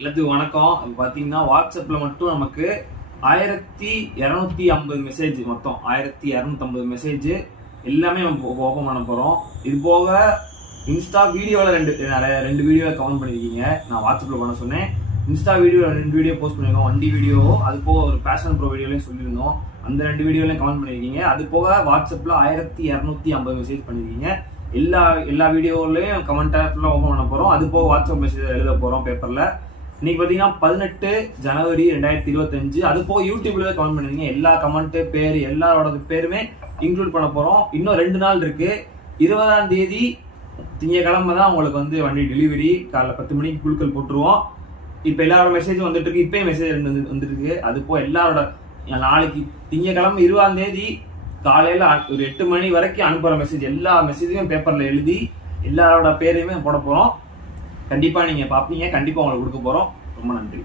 எல்லாத்துக்கும் வணக்கம். பார்த்தீங்கன்னா வாட்ஸ்அப்பில் மட்டும் நமக்கு 1250 மெசேஜ், மொத்தம் 1250 மெசேஜ் எல்லாமே நம்ம ஓப்பன் பண்ண போகிறோம். இது போக இன்ஸ்டா வீடியோவில் ரெண்டு வீடியோவில் கமெண்ட் பண்ணியிருக்கீங்க. நான் வாட்ஸ்அப்பில் பண்ண சொன்னேன். இன்ஸ்டா வீடியோ 2 வீடியோ போஸ்ட் பண்ணியிருக்கோம். வண்டி வீடியோ, அது போக ஒரு பேஷன் ப்ரோ வீடியோலையும் சொல்லியிருந்தோம். அந்த 2 வீடியோலையும் கமெண்ட் பண்ணியிருக்கீங்க. அது போக வாட்ஸ்அப்பில் 1250 மெசேஜ் பண்ணியிருக்கீங்க. எல்லா வீடியோலையும் கமெண்ட்டாக ஃபுல்லாக ஓப்பன் பண்ண போகிறோம். அது போக வாட்ஸ்அப் மெசேஜ் எழுத போகிறோம் பேப்பரில். இன்னைக்கு பார்த்தீங்கன்னா 18 ஜனவரி 2025. அது போக யூடியூப்ல கமெண்ட் பண்ணிருக்கீங்க. எல்லா கமெண்ட் பேர் எல்லாரோட பேருமே இன்க்ளூட் பண்ண போகிறோம். இன்னும் 2 நாள் இருக்கு. 20ஆம் தேதி திங்கக்கிழமை தான் உங்களுக்கு வந்து வண்டி டெலிவரி. காலைல 10 மணிக்கு குழுக்கள் போட்டுருவோம். இப்போ எல்லாரோட மெசேஜும் வந்துட்டு இருக்கு. இப்போயே மெசேஜ் வந்துட்டு இருக்கு. அது போக எல்லாரோட நாளைக்கு திங்கக்கிழமை 20ஆம் தேதி காலையில் ஒரு 8 மணி வரைக்கும் அனுப்புகிற மெசேஜ் எல்லா மெசேஜையும் பேப்பரில் எழுதி எல்லாரோட பேரையுமே போட போகிறோம். கண்டிப்பாக நீங்கள் பார்ப்பீங்க. கண்டிப்பாக உங்களுக்கு கொடுக்க போகிறோம். ரொம்ப நன்றி.